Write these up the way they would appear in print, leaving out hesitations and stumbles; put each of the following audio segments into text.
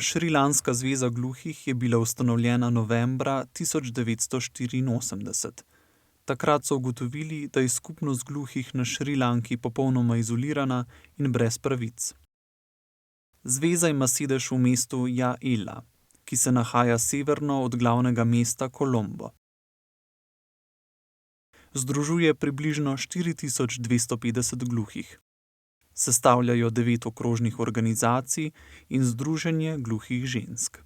Šrilanska zveza gluhih je bila ustanovljena novembra 1984. Takrat so ugotovili, da je skupnost gluhih na Šrilanki popolnoma izolirana in brez pravic. Zveza ima sedež v mestu Ja-Ela, ki se nahaja severno od glavnega mesta Kolombo. Združuje približno 4250 gluhih. Sestavljajo 9 okrožnih organizacij in Združenje gluhih žensk.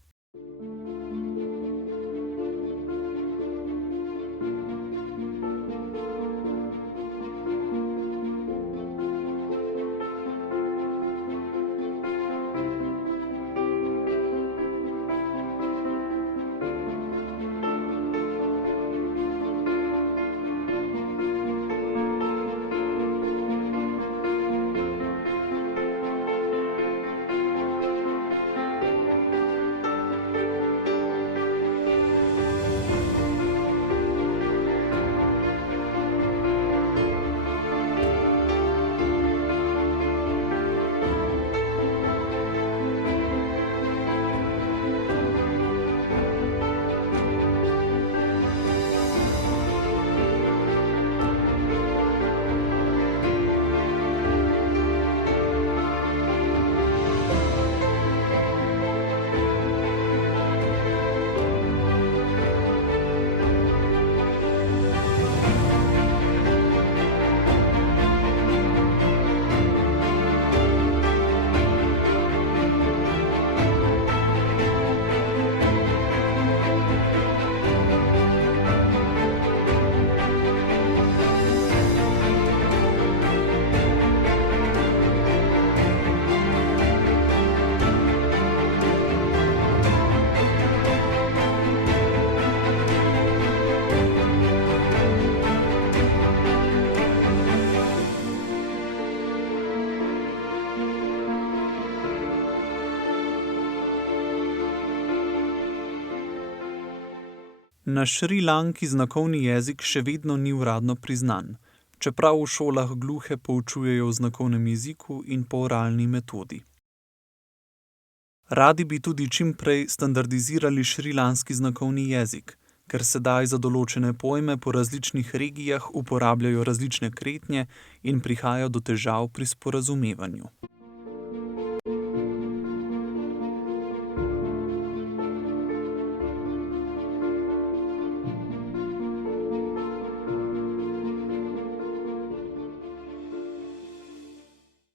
Na Šrilanki znakovni jezik še vedno ni uradno priznan, čeprav v šolah gluhe poučujejo v znakovnem jeziku in po oralni metodi. Radi bi tudi čim prej standardizirali šrilanski znakovni jezik, ker sedaj za določene pojme po različnih regijah uporabljajo različne kretnje in prihaja do težav pri sporazumevanju.